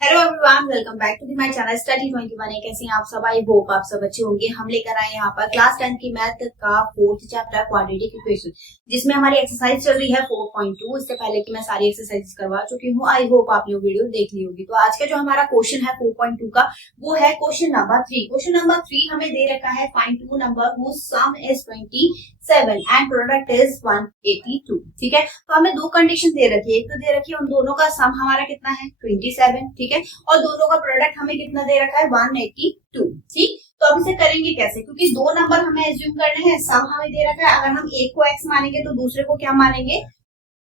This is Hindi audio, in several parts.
Hello everyone, welcome back to my channel study 21। कैसे हैं आप सब? आई होप आप सब अच्छे होंगे। हम लेकर आए यहाँ पर क्लास 10 की मैथ का फोर्थ चैप्टर क्वाड्रेटिक इक्वेशन, जिसमें हमारी एक्सरसाइज चल रही है 4.2। इससे पहले कि मैं सारी एक्सरसाइज करवा चुकी हूँ, आई होप आपने वो वीडियो देख ली होगी। तो आज का जो हमारा क्वेश्चन है 4.2 का, वो है क्वेश्चन नंबर 3। क्वेश्चन नंबर 3 हमें दे रखा है find two number whose sum is 27 and product is 182। ठीक है, तो हमें दो कंडीशन दे रखी है। एक तो दे रखी है उन दोनों का सम हमारा कितना है 27, ठीक है, और दोनों का प्रोडक्ट हमें कितना दे रखा है 182। ठीक, तो अब इसे करेंगे कैसे? क्योंकि दो नंबर हमें एज्यूम करने हैं, सम हमें दे रखा है। अगर हम एक को x मानेंगे तो दूसरे को क्या मानेंगे?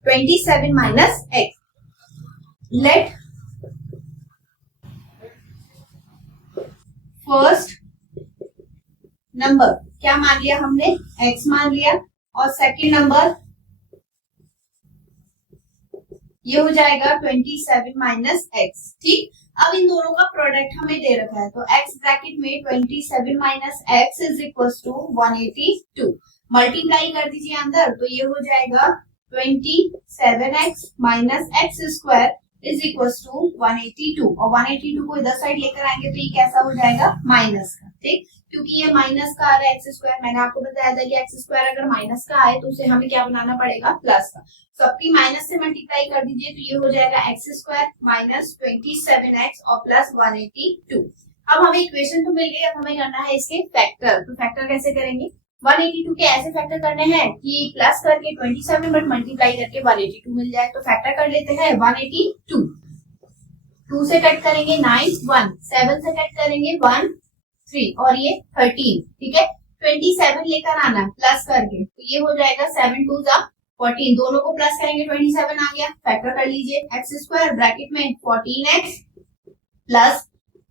27 minus x। Let first number क्या मान लिया हमने? x मान लिया, और सेकंड नंबर ये हो जाएगा 27 माइनस x। ठीक, अब इन दोनों का प्रोडक्ट हमें दे रखा है, तो x ब्रैकेट में 27 minus x is equal to 182। Multiply कर दीजिए अंदर, तो ये हो जाएगा 27x minus x square is equal to 182, और 182 को इधर साइड लेकर आएंगे तो ये कैसा हो जाएगा? माइनस का। ठीक, क्योंकि ये माइनस का आ रहा है एक्स स्क्वायर। मैंने आपको बताया था कि एक्स स्क्वायर अगर माइनस का आए तो उसे हमें क्या बनाना पड़ेगा? प्लस का। सबकी माइनस से मल्टीप्लाई कर दीजिए, तो ये हो जाएगा एक्स स्क्वायर माइनस 27x और प्लस 182। अब हमें इक्वेशन तो मिल गई, अब हमें करना है इसके फैक्टर। तो फैक्टर कैसे करेंगे? 182 के ऐसे फैक्टर करने हैं कि प्लस करके 27 बट मल्टीप्लाई करके 182 मिल जाए। तो फैक्टर कर लेते हैं 182। 2 से कट करेंगे 9, 1, 7 से कट करेंगे 1, 3, और ये 13। ठीक है, 27 लेकर आना प्लस करके, तो ये हो जाएगा 7 2 जा 14। दोनों को प्लस करेंगे 27 आ गया। फैक्टर कर लीजिए, एक्स स्क्वायर ब्रैकेट में 14x plus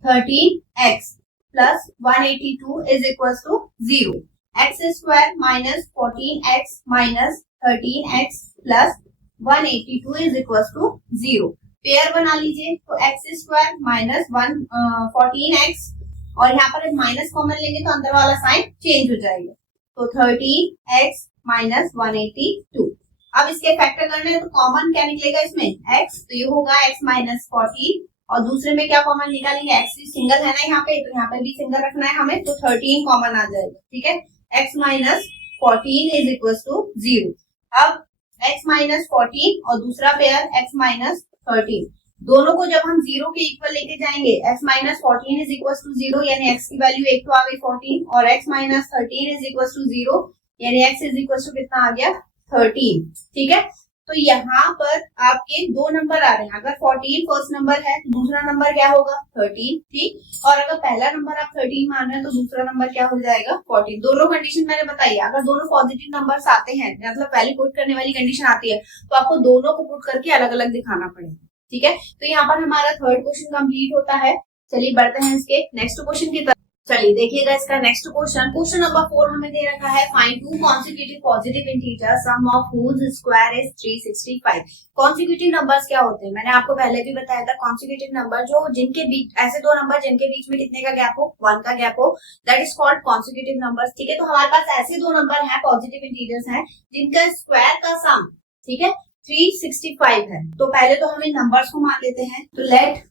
13x plus 182 is equal to 0। X square minus 14x minus 13x plus 182 is equal to 0। Pair बना लीजिए, तो एक्स स्क्वायर माइनस 14x, और यहाँ पर माइनस कॉमन लेंगे तो अंदर वाला साइन चेंज हो जाएगा, तो 13x माइनस 182। अब इसके फैक्टर करने हैं, तो कॉमन क्या निकलेगा इसमें? x, तो ये होगा x माइनस 14, और दूसरे में क्या कॉमन निकालेंगे? x सिंगल है ना यहाँ पे, तो यहाँ पे भी सिंगल रखना है हमें, तो 13 कॉमन आ जाएगा। ठीक है, x minus 14 is equal to 0। अब x माइनस 14 और दूसरा पेयर x माइनस 13, दोनों को जब हम 0 के इक्वल लेके जाएंगे, x minus 14 is equal to 0, यानी x की वैल्यू एक तो आ गई 14, और x minus 13 is equal to 0, यानी x इज इक्वल टू कितना आ गया? 13। ठीक है, तो यहाँ पर आपके दो नंबर आ रहे हैं। अगर 14 फर्स्ट नंबर है तो दूसरा नंबर क्या होगा? 13। ठीक, और अगर पहला नंबर आप 13 मान रहे हैं तो दूसरा नंबर क्या हो जाएगा? 14। दोनों कंडीशन मैंने बताई है। अगर दोनों पॉजिटिव नंबर्स आते हैं, मतलब वैल्यू पुट करने वाली कंडीशन आती है, तो आपको दोनों को पुट करके अलग अलग दिखाना पड़ेगा। ठीक है, तो यहाँ पर हमारा थर्ड क्वेश्चन कंप्लीट होता है। चलिए बढ़ते हैं इसके नेक्स्ट क्वेश्चन की तरफ। चलिए देखिएगा इसका नेक्स्ट क्वेश्चन। क्वेश्चन नंबर 4 हमें दे रखा है find two consecutive positive integer sum of whose square is 365। Consecutive numbers क्या होते हैं? मैंने आपको पहले भी बताया था, कॉन्सिक्यूटिव नंबर जो जिनके बीच, ऐसे दो नंबर जिनके बीच में कितने का गैप हो? 1 का गैप हो, that is called consecutive numbers. ठीक है, तो हमारे पास ऐसे दो नंबर है पॉजिटिव इंटीजर्स हैं जिनका स्क्वायर का सम, ठीक है, 365 है। तो पहले तो हम इन नंबर्स को मान लेते हैं, तो लेट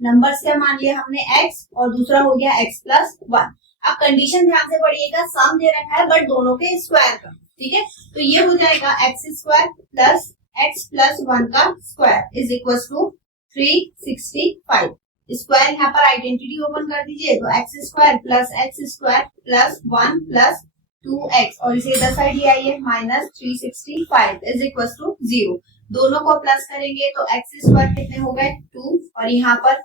नंबर्स क्या मान लिया हमने? x, और दूसरा हो गया x प्लस 1। अब कंडीशन ध्यान से पढ़िएगा, सम दे रखा है बट दोनों के स्क्वायर का। ठीक है, तो ये हो जाएगा x square plus x plus 1 का square is equal to 365। Square यहाँ पर आइडेंटिटी ओपन कर दीजिए, तो x square plus x square plus 1 plus 2x, और इसे इधर साइड ले आइए, माइनस 365 इज इक्वल टू 0। दोनों को प्लस करेंगे तो x स्क्वायर कितने हो गए? 2, और यहाँ पर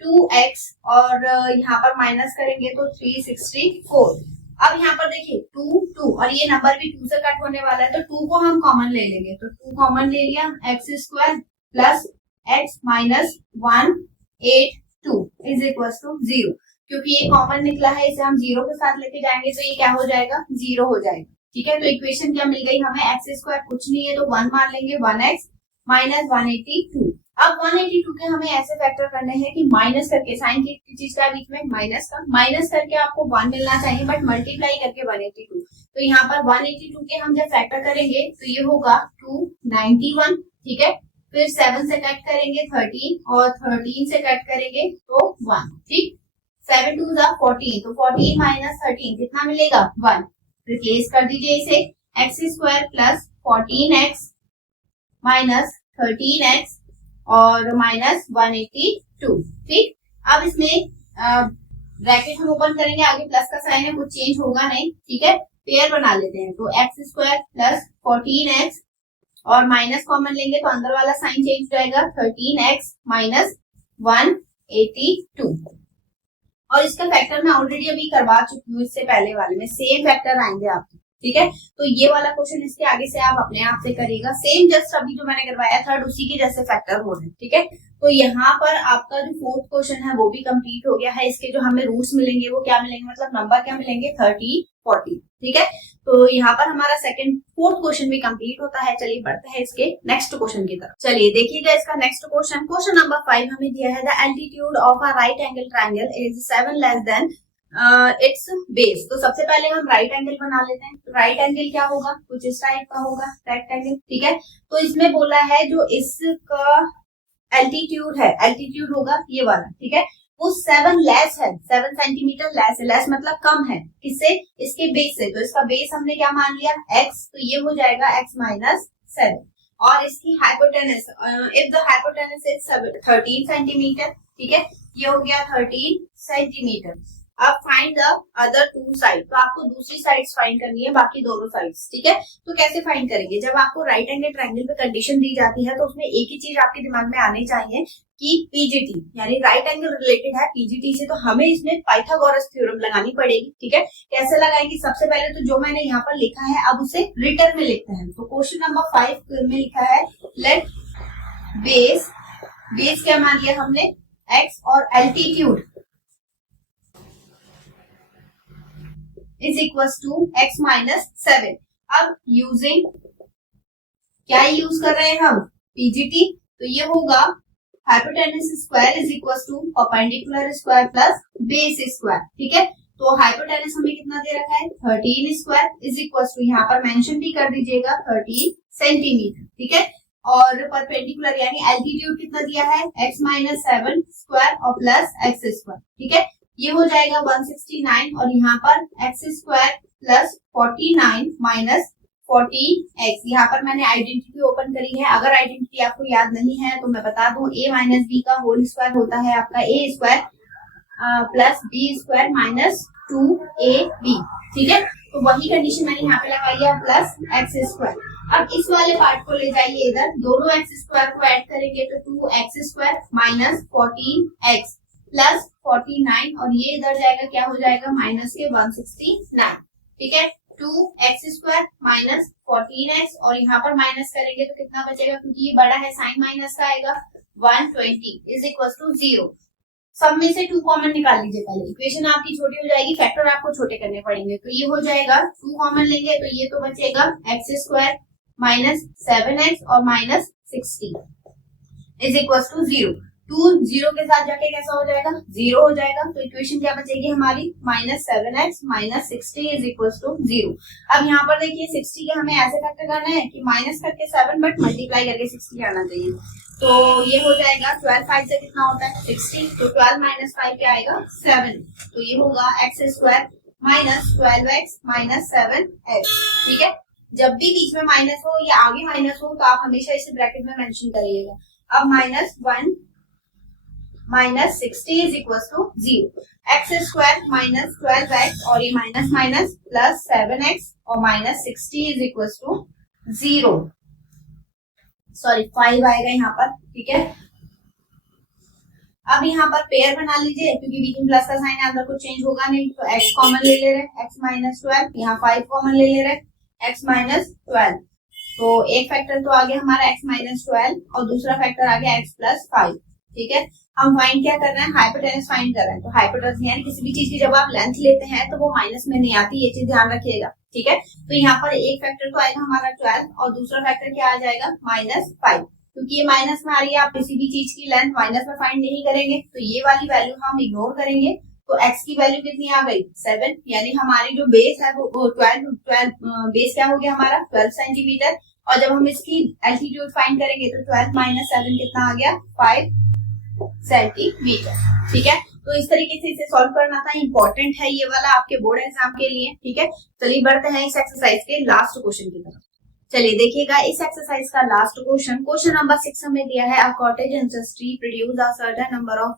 2x, और यहाँ पर माइनस करेंगे तो 364। अब यहाँ पर देखिए 2 2, और ये नंबर भी 2 से कट होने वाला है, तो 2 को हम कॉमन ले लेंगे, तो 2 कॉमन ले लिया, x square plus x minus 182 is equal to 0। क्योंकि ये कॉमन निकला है, इसे हम 0 के साथ लेके जाएंगे तो ये क्या हो जाएगा? 0 हो जाएगा। ठीक है, तो इक्वेशन क्या मिल गई हमें? x स्क्वायर कुछ नहीं है तो 1 मान लेंगे, 1x माइनस 182। अब 182 के हमें ऐसे फैक्टर करने हैं कि माइनस करके, साइन की चीज का बीच में माइनस का, माइनस करके आपको 1 मिलना चाहिए बट मल्टीप्लाई करके 182। तो यहाँ पर 182 के हम जब फैक्टर करेंगे तो ये होगा 291। ठीक है, फिर 7 से कट करेंगे 13 और 13 से कट करेंगे तो 1, ठीक। 7 2 14, तो 14 माइनस 13 कितना मिलेगा 1। रिप्लेस कर दीजिए इसे, x square plus 14x minus 13x और माइनस 182, ठीक। अब इसमें ब्रैकेट हम ओपन करेंगे, आगे प्लस का साइन है वो चेंज होगा नहीं, ठीक है। पेयर बना लेते हैं, तो एक्स स्क्वायर प्लस 14x और माइनस कॉमन लेंगे तो अंदर वाला साइन चेंज हो जाएगा 13x माइनस 182। और इसका फैक्टर मैं ऑलरेडी अभी करवा चुकी हूँ, इससे पहले वाले में सेम फैक्टर आएंगे आपके, ठीक है। तो ये वाला क्वेश्चन इसके आगे से आप अपने आप से करिएगा, सेम जस्ट अभी जो मैंने करवाया थर्ड उसी के जैसे फैक्टर हो रहे हैं, ठीक है। तो यहाँ पर आपका जो फोर्थ क्वेश्चन है वो भी कंप्लीट हो गया है। इसके जो हमें रूट्स मिलेंगे वो क्या मिलेंगे, मतलब नंबर क्या मिलेंगे 30 40, ठीक है। तो यहाँ पर हमारा सेकंड फोर्थ क्वेश्चन भी कंप्लीट होता है। चलिए बढ़ते हैं इसके नेक्स्ट क्वेश्चन की तरफ। चलिए देखिएगा इसका नेक्स्ट क्वेश्चन, क्वेश्चन नंबर 5 हमें दिया है the altitude of a right angle triangle is 7 less than it's base. तो सबसे पहले हम राइट एंगल बना लेते हैं। तो राइट एंगल क्या होगा, कुछ इस टाइप का होगा रेक्टेंगल, ठीक है। तो इसमें बोला है जो इसका एल्टीट्यूड है, एल्टीट्यूड होगा ये वाला, ठीक है, वो 7 लेस है, 7 सेंटीमीटर लेस है। लेस मतलब कम है, किससे, इसके बेस से। तो इसका बेस हमने क्या मान लिया x, तो ये हो जाएगा x माइनस 7। और इसकी hypotenuse, if the hypotenuse is 13 centimetre, ठीक है, ये हो गया 13 सेंटीमीटर। अब फाइंड द अदर 2 साइड, तो आपको दूसरी साइड्स फाइंड करनी है, बाकी दोनों साइड्स, ठीक है। तो कैसे फाइंड करेंगे, जब आपको राइट एंगल ट्रायंगल पे कंडीशन दी जाती है तो उसमें एक ही चीज आपके दिमाग में आनी चाहिए कि पीजीटी, यानी राइट एंगल रिलेटेड है पीजीटी से, तो हमें इसमें पाइथागोरस थ्योरम लगानी पड़ेगी, ठीक है। कैसे लगाएंगे, सबसे पहले तो जो मैंने यहाँ पर लिखा है अब उसे रिटर्न में लिखते हैं। तो क्वेश्चन नंबर 5 में लिखा है लेट बेस, बेस क्या मान लिया हमने x, और altitude is equal to x minus 7। अब यूजिंग क्या यूज कर रहे हैं हम, पीजीटी, तो ये होगा hypotenuse square is equal to perpendicular square plus base square, ठीक है। तो हाइपोटेनस हमें कितना दे रखा है 13 स्क्वायर इज इक्वल टू, यहाँ पर मेंशन भी कर दीजिएगा 13 सेंटीमीटर, ठीक है। और परपेंडिकुलर यानी एल्टीट्यूड कितना दिया है x माइनस 7 स्क्वायर और प्लस x स्क्वायर, ठीक है। ये हो जाएगा 169 और यहाँ पर x square plus 49 minus 40x। यहाँ पर मैंने आइडेंटिटी ओपन करी है, अगर आइडेंटिटी आपको याद नहीं है तो मैं बता दूं, a माइनस बी का होल स्क्वायर होता है आपका a square plus b square minus 2ab, ठीक है। तो वही कंडीशन मैंने यहाँ पे लगाई है प्लस x स्क्वायर। अब इस वाले पार्ट को ले जाइए इधर, दोनों x स्क्वायर को ऐड करेंगे तो 2x square minus 14x plus 49 और ये इधर जाएगा, क्या हो जाएगा माइनस के 169, ठीक है। 2x स्क्वायर माइनस 14x और यहाँ पर माइनस करेंगे तो कितना बचेगा, क्योंकि ये बड़ा है साइन माइनस का आएगा 120 इज इक्वल टू 0। सब में से 2 कॉमन निकाल लीजिए, पहले इक्वेशन आपकी छोटी हो जाएगी, फैक्टर आपको छोटे करने पड़ेंगे। तो ये हो जाएगा 2 कॉमन लेंगे तो ये तो बचेगा x स्क्वायर माइनस 7x और माइनस 60 इज इक्वल टू 0। 2 0 के साथ जाके कैसा हो जाएगा 0 हो जाएगा। तो इक्वेशन क्या बचेगी हमारी minus 7x minus 60 is equal to 0। अब यहाँ पर देखिए 60 के हमें ऐसे फैक्टर करना है कि माइनस करके 7 बट मल्टीप्लाई करके 60 आना चाहिए। तो ये हो जाएगा 12 5 से कितना होता है 60, तो 12 माइनस 5 क्या आएगा 7। तो ये होगा x square minus 12x minus 7x, ठीक है। जब भी बीच में माइनस हो या आगे माइनस हो तो आप हमेशा इसे ब्रैकेट में मेंशन करिएगा। अब minus 1 minus 60 is equal to 0, x square minus 12x और ये माइनस माइनस प्लस 7x और minus 60 is equal to 0, sorry 5 आएगा यहाँ पर, ठीक है। अब यहाँ पर पेयर बना लीजिए, क्योंकि बीच में प्लस का साइन है अंदर कुछ चेंज होगा नहीं, तो x कॉमन ले ले रहे x माइनस 12, यहाँ 5 कॉमन ले ले रहे x माइनस 12। तो एक फैक्टर तो आ गया हमारा x माइनस 12 और दूसरा फैक्टर आ गया x प्लस 5, ठीक है। हम फाइंड क्या कर रहे हैं, हाइपोटेनस फाइंड कर रहे हैं। तो हाइपोटेनस यानी किसी भी चीज की जब आप लेंथ लेते हैं तो वो माइनस में नहीं आती, ये चीज ध्यान रखिएगा, ठीक है। तो यहाँ पर एक फैक्टर तो आएगा हमारा 12 और दूसरा फैक्टर क्या आ जाएगा माइनस 5। क्योंकि ये माइनस में आ रही है, आप किसी भी चीज की लेंथ माइनस में फाइंड नहीं करेंगे, तो ये वाली वैल्यू हम इग्नोर करेंगे। तो x की वैल्यू कितनी आ गई 7, यानी हमारी जो बेस है वो 12 बेस क्या हो गया हमारा 12 सेंटीमीटर। और जब हम इसकी एल्टीट्यूड फाइंड करेंगे तो 12 माइनस 7 कितना आ गया 5 सेंटीमीटर। ठीक है, तो इस तरीके से इसे सॉल्व करना था, इंपॉर्टेंट है ये वाला आपके बोर्ड एग्जाम के लिए। ठीक है, चलिए बढ़ते हैं इस एक्सरसाइज के लास्ट क्वेश्चन की तरफ। चलिए देखिएगा इस एक्सरसाइज का लास्ट क्वेश्चन नंबर 6 हमें दिया है, a cottage industry produce a certain number of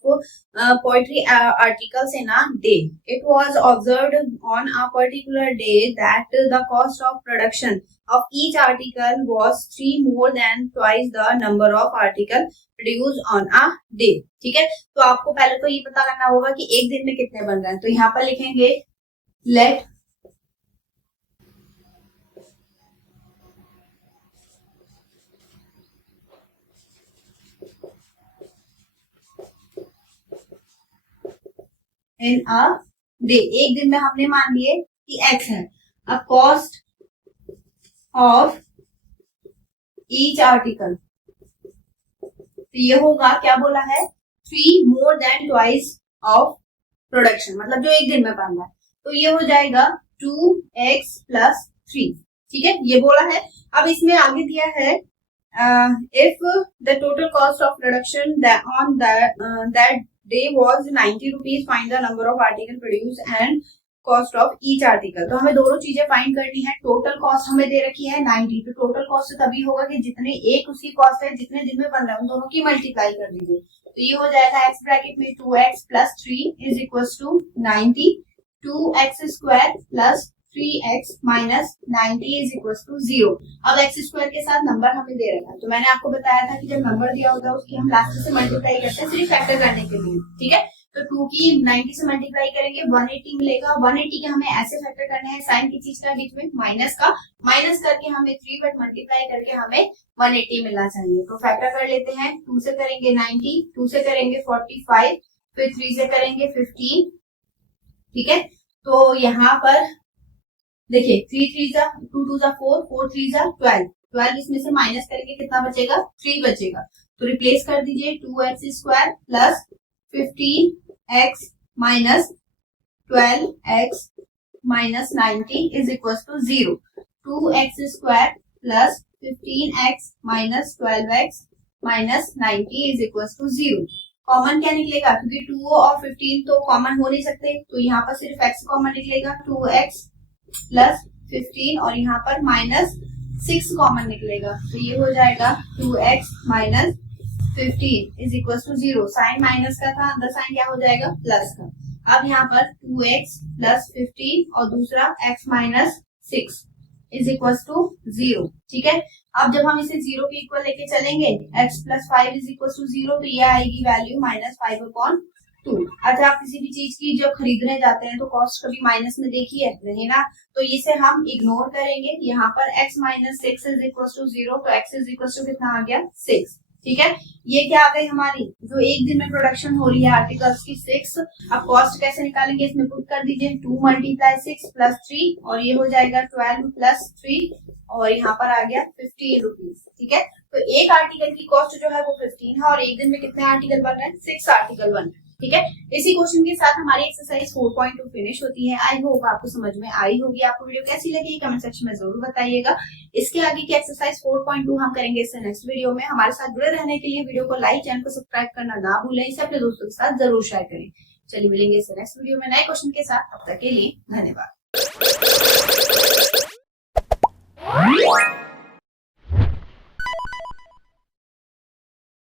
poetry articles in a day. It was observed on a particular day that the cost of production of each article was 3 more than twice the number of article produced on a day। ठीक है, तो आपको पहले तो ये पता करना होगा कि एक दिन में कितने बन रहे हैं। तो यहाँ पर लिखेंगे लेट इन अ डे, एक दिन में हमने मान लिए कि x है। अब कॉस्ट ऑफ ईच आर्टिकल, तो ये होगा क्या बोला है 3 more than twice of production, मतलब जो एक दिन में बन रहा है। तो ये हो जाएगा 2x प्लस 3। ठीक है, ये बोला है। अब इसमें आगे दिया है if the total cost of production on that day was 90 rupees, find the number of article produce and cost of each article. तो हमें दोनों चीजें फाइंड करनी है। टोटल कॉस्ट हमें दे रखी है 90, तो टोटल कॉस्ट तभी होगा कि जितने एक उसकी कॉस्ट है जितने दिन में बन रहा है उन दोनों की मल्टीप्लाई कर दीजिए। तो ये हो जाएगा एक्स ब्रैकेट में 2x plus 3 is equal to 90, 2x square plus 3x minus 90 is equal to 0। अब एक्स स्क्वायर के साथ नंबर हमें दे रखा है, तो मैंने आपको बताया था कि जब नंबर दिया होता है उसकी हम लास्ट से मल्टीप्लाई करते हैं सिर्फ फैक्टर करने के लिए। ठीक है, तो 2 की 90 से मल्टीप्लाई करेंगे 180 मिलेगा। 180 के हमें ऐसे फैक्टर करने हैं साइन की चीज का बीच में माइनस का, माइनस करके हमें 3 बट मल्टीप्लाई करके हमें 180 मिलना चाहिए। तो फैक्टर कर लेते हैं, 2 से करेंगे 90, 2 से करेंगे 45, फिर 3 से करेंगे 15। ठीक है, तो यहाँ पर देखिए 3 3 जा 2 2 जा 4, 4 3 जा 12, 12 इसमें से माइनस करेंगे कितना बचेगा 3 बचेगा। तो रिप्लेस कर दीजिए 2x square plus 15x minus 12x minus 90 is equal to 0। 2x square plus 15x minus 12x minus 90 is equal to 0। Common क्या निकलेगा, क्योंकि 2 और 15 तो कॉमन हो नहीं सकते, तो यहाँ पर सिर्फ x कॉमन निकलेगा 2x प्लस 15 और यहाँ पर माइनस 6 कॉमन निकलेगा। तो ये हो जाएगा 2x minus 15 is equal to 0। Sign minus का था, अंदर साइन क्या हो जाएगा प्लस का। अब यहाँ पर 2x प्लस 15 और दूसरा x minus 6 is equal to 0। ठीक है, अब जब हम इसे 0 के इक्वल लेके चलेंगे x plus 5 is equal to 0, तो ये आएगी वैल्यू माइनस 5/2। अच्छा, आप किसी भी चीज की जब खरीदने जाते हैं तो कॉस्ट कभी माइनस में देखी है नहीं ना, तो इसे हम इग्नोर करेंगे। यहाँ पर x minus 6 is equal to 0, तो x इज इक्वल टू कितना आ गया 6। ठीक है, ये क्या आ गई हमारी जो एक दिन में प्रोडक्शन हो रही है आर्टिकल्स की 6। अब कॉस्ट कैसे निकालेंगे, इसमें पुट कर दीजिए 2 मल्टीप्लाई 6 प्लस 3 और ये हो जाएगा 12 प्लस 3 और यहाँ पर आ गया 15 रुपीज। ठीक है, तो एक आर्टिकल की कॉस्ट जो है वो 15 है और एक दिन में कितने आर्टिकल बन रहे हैं 6 आर्टिकल बन रहे हैं। ठीक है, इसी क्वेश्चन के साथ हमारी एक्सरसाइज 4.2 फिनिश होती है। आई होप आपको समझ में आई होगी। आपको वीडियो कैसी लगी कमेंट सेक्शन में जरूर बताइएगा। इसके आगे की एक्सरसाइज 4.2 हम करेंगे इससे नेक्स्ट वीडियो में। हमारे साथ जुड़े रहने के लिए वीडियो को लाइक, चैनल को सब्सक्राइब करना ना भूलें, इसे अपने दोस्तों के साथ जरूर शेयर करें। चलिए मिलेंगे इससे नेक्स्ट वीडियो में नए क्वेश्चन के साथ, तब तक के लिए धन्यवाद।